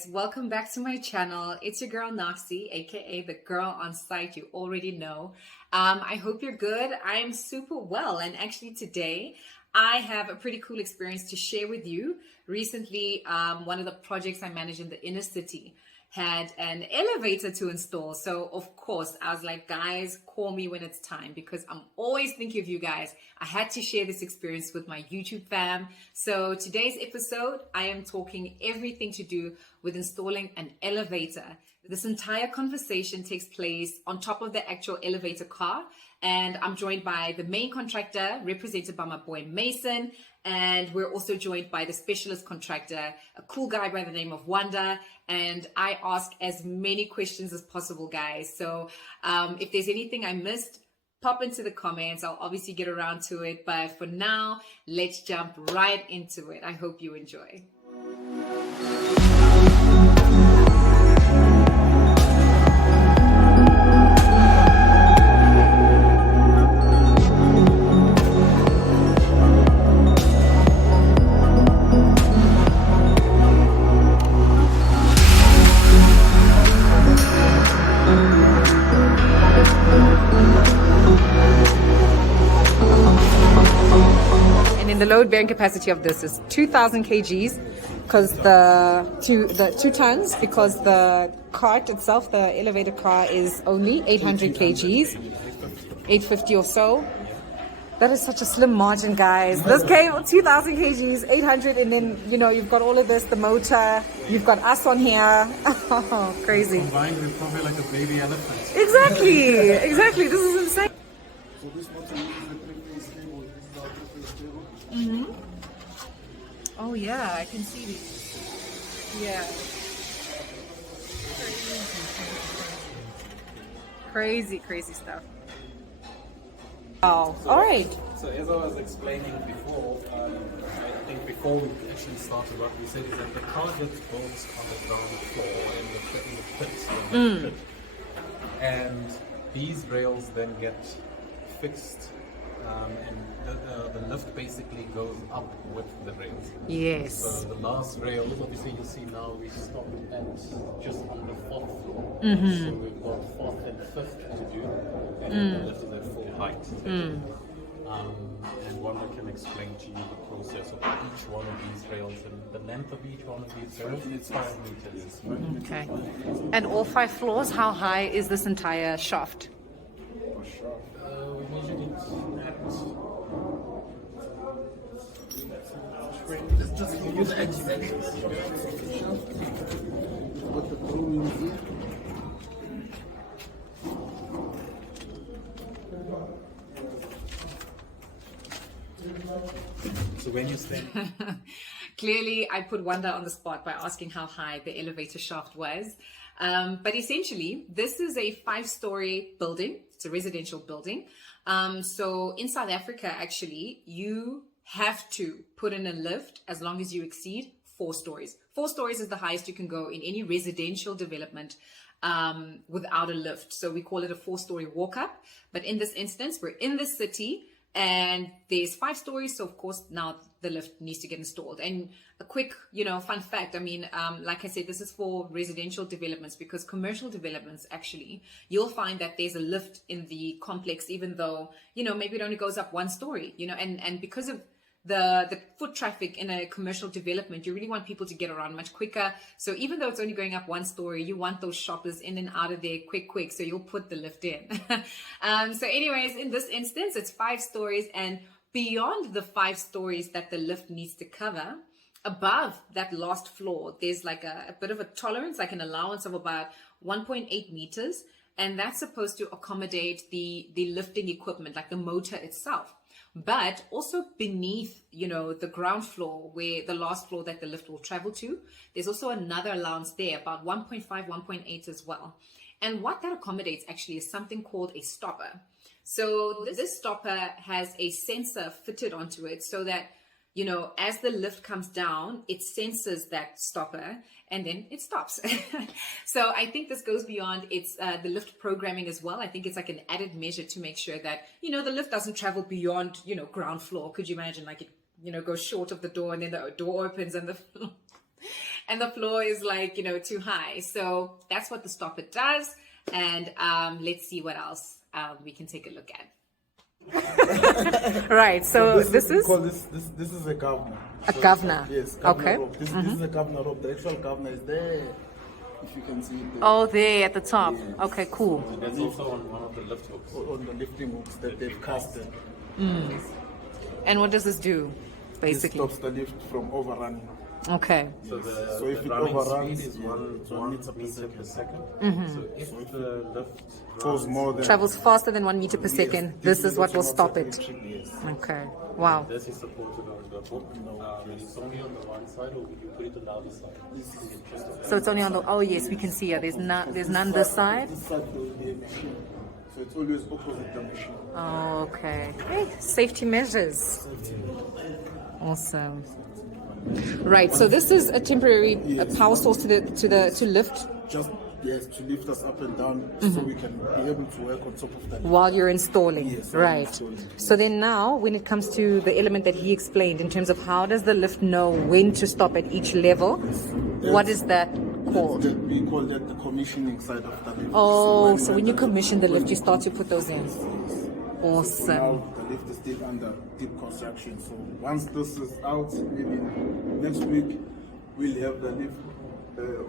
guys, welcome back to my channel. It's your girl Noxie, aka the girl on site you already know. I hope you're good. I am super well, and actually today I have a pretty cool experience to share with you. Recently, one of the projects I manage in the inner city had an elevator to install. So of course I was like, guys, call me when it's time, because I'm always thinking of you guys. I had to share this experience with my YouTube fam. So today's episode, I am talking everything to do with installing an elevator. This entire conversation takes place on top of the actual elevator car, and I'm joined by the main contractor, represented by my boy Maycen, and we're also joined by the specialist contractor, a cool guy by the name of Wanda. And I ask as many questions as possible, guys. So if there's anything I missed, pop into the comments. I'll obviously get around to it. But for now, let's jump right into it. I hope you enjoy. The load bearing capacity of this is 2,000 kgs because the 2 tons, because the cart itself, the elevator car, is only 800 kgs, 850 or so. That is such a slim margin, guys. This came 2,000 kgs, 800, and then you've got all of this, the motor, you've got us on here. Oh, crazy. Combined, we're probably like a baby elephant. Exactly. This is insane. So this motor is the stable. This is our stable. Mm-hmm. Oh yeah, I can see these. Yeah. Crazy stuff. Oh, all right. So as I was explaining before, I think before we actually started, what we said is that the car gets built on the ground floor in the pit. And these rails then get fixed, and the lift basically goes up with the rails. Yes. So the last rails, obviously you see now we stopped at just on the 4th floor. So we've got 4th and 5th to do, and the lift is at full height. And Wanda can explain to you the process of each one of these rails, and the length of each one of these rails is 5 meters. Okay. And all 5 floors, how high is this entire shaft? We measured it at just use the x-axis. Got the blue here. So when you stand... Clearly, I put Wanda on the spot by asking how high the elevator shaft was. But essentially, this is a 5-story building. It's a residential building. So in South Africa, actually, you have to put in a lift as long as you exceed 4 stories. 4 stories is the highest you can go in any residential development without a lift. So we call it a 4-story walk up. But in this instance, we're in the city and there's 5 stories. So of course, now the lift needs to get installed. And a quick, fun fact. I mean, like I said, this is for residential developments, because commercial developments, actually, you'll find that there's a lift in the complex, even though, maybe it only goes up 1 story, and because of the foot traffic in a commercial development, you really want people to get around much quicker. So even though it's only going up 1 story, you want those shoppers in and out of there quick. So you'll put the lift in. So anyways, in this instance, it's 5 stories, and beyond the 5 stories that the lift needs to cover, above that last floor, there's like a bit of a tolerance, like an allowance of about 1.8 meters. And that's supposed to accommodate the lifting equipment, like the motor itself. But also beneath, the ground floor, where the last floor that the lift will travel to, there's also another allowance there, about 1.5, 1.8 as well. And what that accommodates actually is something called a stopper. So this stopper has a sensor fitted onto it so that, as the lift comes down, it senses that stopper and then it stops. So I think this goes beyond the lift programming as well. I think it's like an added measure to make sure that, the lift doesn't travel beyond, ground floor. Could you imagine, like, it, goes short of the door and then the door opens and the and the floor is like, too high. So that's what the stopper does. And let's see what else we can take a look at. Right, so this is a governor. A governor. Yes, governor okay. Rope. This is a governor rope. The actual governor is there. If you can see it there. Oh, there at the top. Yes. Okay, cool. That's also on one of the lift hooks. On the lifting hooks that they've casted. And what does this do, It basically? stops the lift from overrunning. Okay. So, if it running overruns, speed is 1 meter per second. So if the lift goes more than Travels faster than 1 meter per second. This is what will stop it. Yes. Okay. Wow. this is supported on the hook, it's only on the one side, or you put it on the other side. So it's only on the. Oh yes, we can see here. There's none this side. This side will be a machine. So it's always opposite the machine. Oh, okay. Hey, safety measures. Awesome. Right. So this is a temporary power source to lift Just to lift us up and down so we can be able to work on top of that. while you're installing. Yes, Right. installing. So then now, when it comes to the element that he explained in terms of how does the lift know when to stop at each level, what is that called? We call that the commissioning side of the lift. Oh, so when you commission the lift, you start to put those in. Now Awesome. the lift is still under deep construction. So once this is out, maybe next week we'll have the lift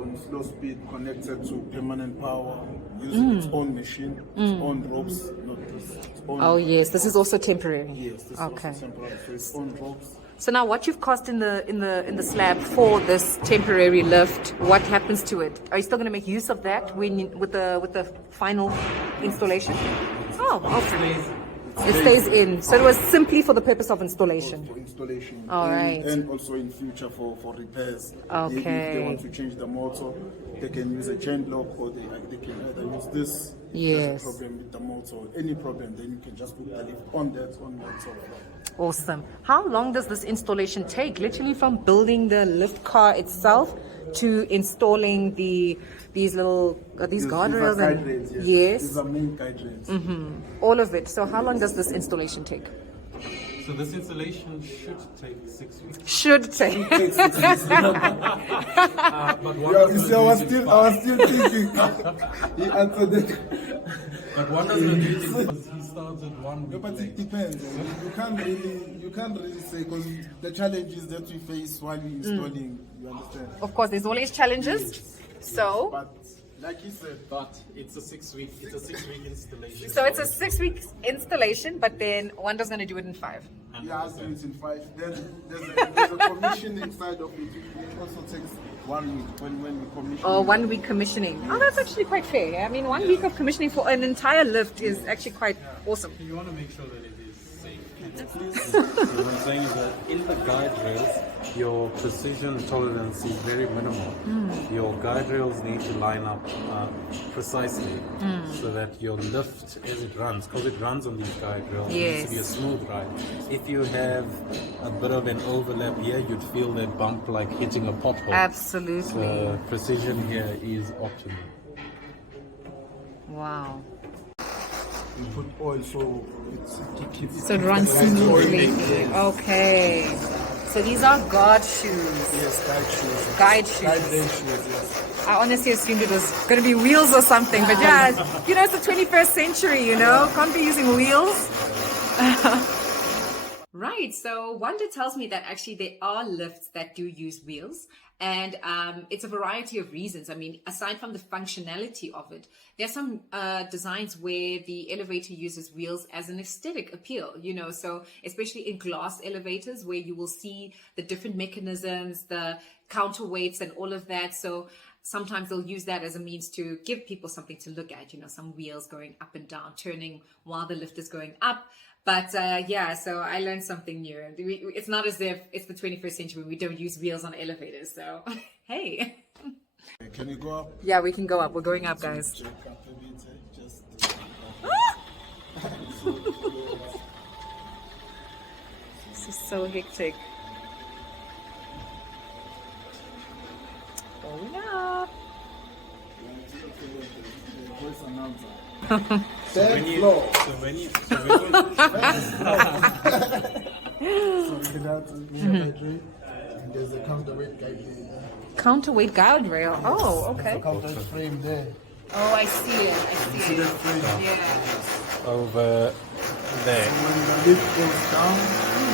on slow speed connected to permanent power, using its own machine, its own ropes, not this. Its own, Oh yes, this is also temporary. yes, this Okay. is also temporary. So its own ropes. So now, what you've cast in the slab for this temporary lift, what happens to it? Are you still going to make use of that with the final installation? Oh, okay. It stays in. So it was simply for the purpose of installation. For installation. All and, right. and also in future for repairs. If Okay. they want to change the motor, they can use a chain lock, or they can either use this. If Yes. there's a problem with the motor, any problem, then you can just put the lift on that so Awesome. How long does this installation take? Literally from building the lift car itself to installing these guardrails These are and guide rails, yes, These are main guide rails. all of it. So how long does this installation take? So this installation should take 6 weeks. Should take. But one Yeah, you doesn't see, I was do it still thinking. He answered it. But one doesn't do it because he started 1 week But it late. depends. You can't really say, because the challenges that we face while we're installing, you understand. Of course, there's always challenges. So, But like he said, But it's a 6 week installation. so it's a 6 week installation, but then Wanda's going to do it in 5. yeah, I'll do it in 5. Then there's a commissioning side of it. It also takes 1 week when we commission. Or 1 week commissioning. Oh, that's actually quite fair. I mean, 1 week of commissioning for an entire lift is actually quite awesome. You want to make sure that it is safe. So what I'm saying is that in the guide rails, your precision tolerance is very minimal. Your guide rails need to line up precisely so that your lift, as it runs, because it runs on these guide rails, it needs to be a Yes. smooth ride. If you have a bit of an overlap here, you'd feel that bump like hitting a pothole. Absolutely. The precision here is optimal. Wow. We put oil so it keeps. So it runs smoothly. Okay. So these are guard shoes. Yes, guide shoes. Guide shoes. Guide rail shoes, yes. I honestly assumed it was going to be wheels or something, but yeah, it's the 21st century, can't be using wheels. Right, so Wanda tells me that actually there are lifts that do use wheels, and it's a variety of reasons. I mean, aside from the functionality of it, there are some designs where the elevator uses wheels as an aesthetic appeal, so especially in glass elevators where you will see the different mechanisms, the counterweights and all of that. So sometimes they'll use that as a means to give people something to look at, some wheels going up and down, turning while the lift is going up. But so I learned something new. It's not as if it's the 21st century. We don't use wheels on elevators. So, hey. Can you go up? Yeah, we can go up. We're going up, guys. Check up a bit, just. This is so hectic. Going up. Voice announcer. So when you So that's And there's a counterweight guide there. Counterweight guide rail. Oh, okay. Counter frame there. Oh, I see it. I see See it. that frame? Yeah. Over there. When the lift goes down,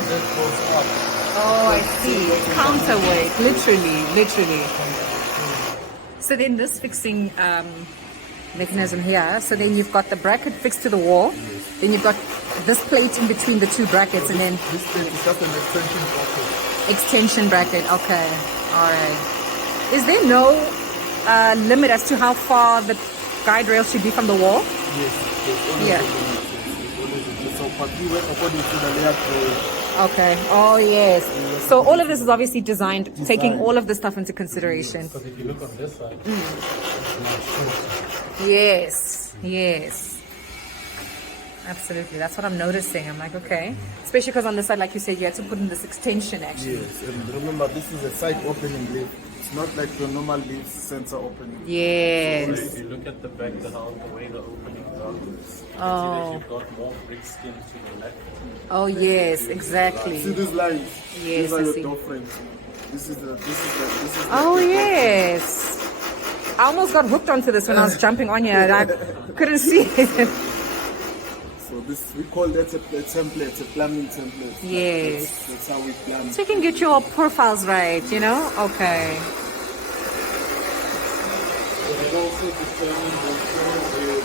that goes up. Oh, I see. Counterweight. Literally. So then this fixing mechanism here. So then you've got the bracket fixed to the wall. Then you've got this plate in between the two brackets, and then This plate is just an extension bracket. extension bracket. Okay. All right. Is there no limit as to how far the guide rail should be from the wall? Yes. Yeah. So, but we went according to the layout drawing. Okay. Oh, yes. So all of this is obviously designed, taking all of this stuff into consideration. Because if you look on this side, Yes. Absolutely. That's what I'm noticing. I'm like, okay. Especially because on this side, like you said, you had to put in this extension actually. Yes, and remember this is a side opening lift. It's not like your normal lift sensor opening. Yes. if you look at the back, the way the openings are, you can see Oh. that you've got more brick skin to the left. Oh, yes. See Exactly. these lines? Yes, These are I your see. door frames. This is the Oh, yes. I almost got hooked onto this when I was jumping on here and I couldn't see it. So this we call that a template, a plumbing template. Yes. That's how we plan. So you can get your profiles right, you know? Okay. It also determines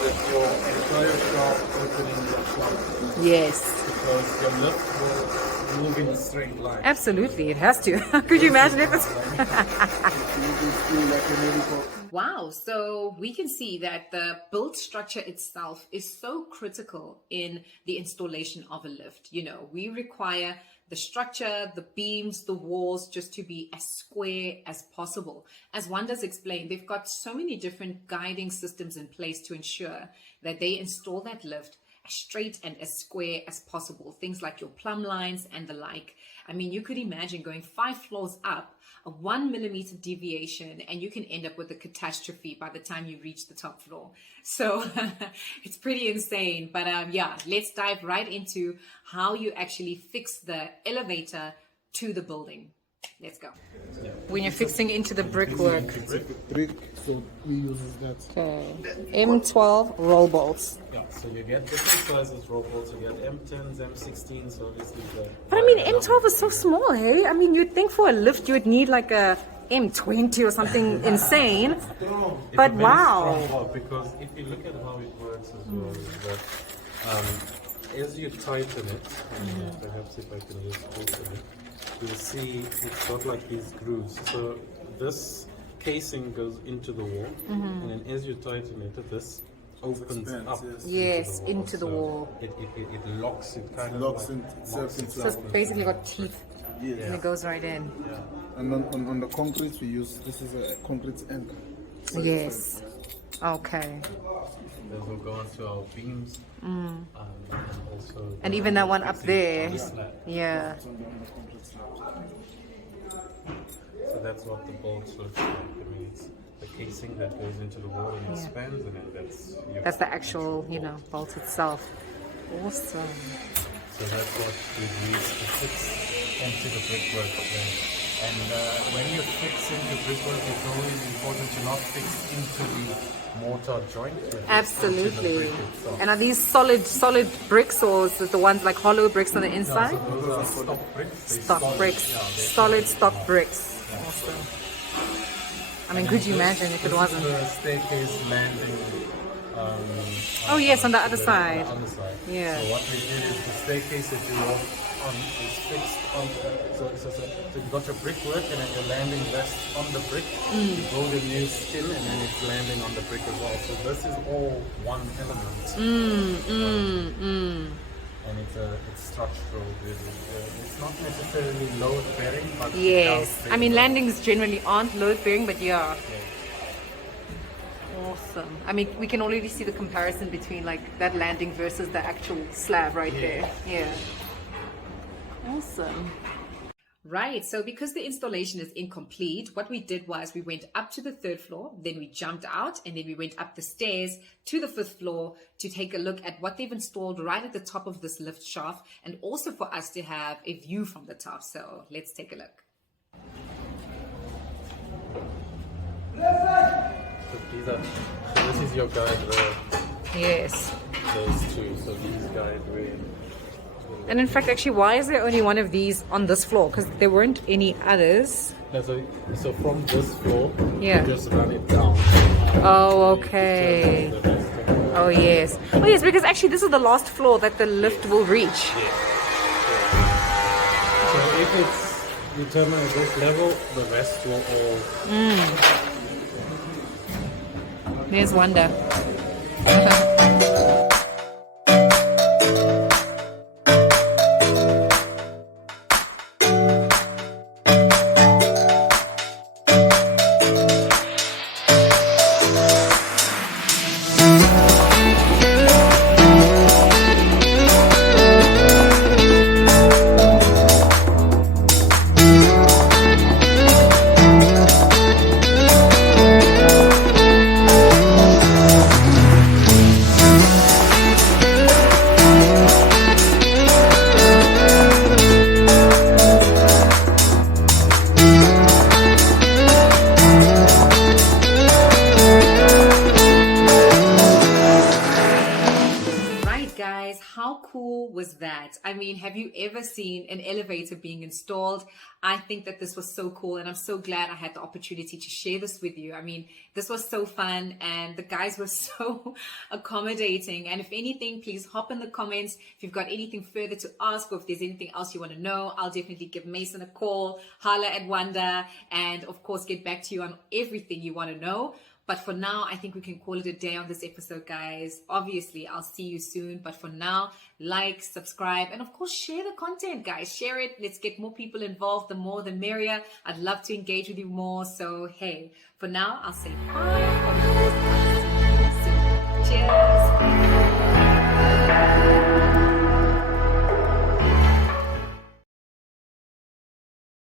that your entire shaft opening will shaft Yes. because your lift will move in a straight line. Absolutely. It has to. Could you imagine if it's... Wow, so we can see that the built structure itself is so critical in the installation of a lift. You know, we require the structure, the beams, the walls just to be as square as possible. As Wanda's explained, they've got so many different guiding systems in place to ensure that they install that lift as straight and as square as possible. Things like your plumb lines and the like. I mean, you could imagine going 5 floors up, a 1 millimeter deviation, and you can end up with a catastrophe by the time you reach the top floor. So it's pretty insane. But yeah, let's dive right into how you actually fix the elevator to the building. Let's go. When you're fixing into the brickwork. Brick, so we use that. Okay. M12 roll bolts. Yeah, so you get different sizes roll bolts. You get M10s, M16s, so obviously the... But I mean, M12 is so small, hey? I mean, you'd think for a lift you would need like a M20 or something insane. But wow. Because if you look at how it works as well, is that as you tighten it, perhaps if I can just open it, you'll see it's got like these grooves. So this casing goes into the wall, and then as you tighten it, this opens up. Yes, into the So wall. It locks it kind of Locks like, itself into So it's basically got teeth Yes. and it goes right in. And on the concrete we use, this is a concrete anchor. Yes. Okay. Those will go onto our beams, and also And even that one up there. slab. Yeah. So that's what the bolts look like. I mean, it's the casing that goes into the wall and expands, and then that's your That's the actual, you know, bolt itself. Awesome. So that's what we use to fix into the brickwork then. And when you fix into brickwork, it's always important to not fix into the mortar joint. but fix into the Absolutely. brick itself. And are these solid bricks, or is it the ones like hollow bricks on the inside? So those are stock bricks. They're Stock solid. bricks. Yeah, they're Solid stock bricks. Awesome. I mean, could you imagine if it wasn't? The staircase landing. Oh yes, on the other side. On the other side. Yeah. So what we did is the staircase that you walk on is fixed on. So you've got your brickwork, and then your landing rests on the brick. You build a new skin, and then it's landing on the brick as well. So this is all one element. And it's structural. It's not necessarily load bearing, but Yes. it I mean, does landings generally aren't load bearing, but yeah. Awesome. I mean, we can already see the comparison between like that landing versus the actual slab right there. Yeah. Awesome. Right, so because the installation is incomplete, what we did was we went up to the 3rd floor, then we jumped out, and then we went up the stairs to the 5th floor to take a look at what they've installed right at the top of this lift shaft, and also for us to have a view from the top. So let's take a look. these are. So this is your guide rail. Yes. Those two. So these guide rail. And in fact, actually, why is there only one of these on this floor? Because there weren't any others. No, so from this floor, Yeah. you just run it down. Oh, okay. The rest of it. Oh, yes. Oh, yes, because actually this is the last floor that the lift will reach. So if it's determined at this level, the rest will all. There's Wanda. How cool was that? I mean, have you ever seen an elevator being installed? I think that this was so cool, and I'm so glad I had the opportunity to share this with you. I mean, this was so fun, and the guys were so accommodating. And if anything, please hop in the comments if you've got anything further to ask, or if there's anything else you want to know. I'll definitely give Maycen a call, holla at Wanda, and of course get back to you on everything you want to know. But for now, I think we can call it a day on this episode, guys. Obviously, I'll see you soon. But for now, like, subscribe, and of course, share the content, guys. Share it. Let's get more people involved. The more, the merrier. I'd love to engage with you more. So, hey, for now, I'll say bye. Cheers.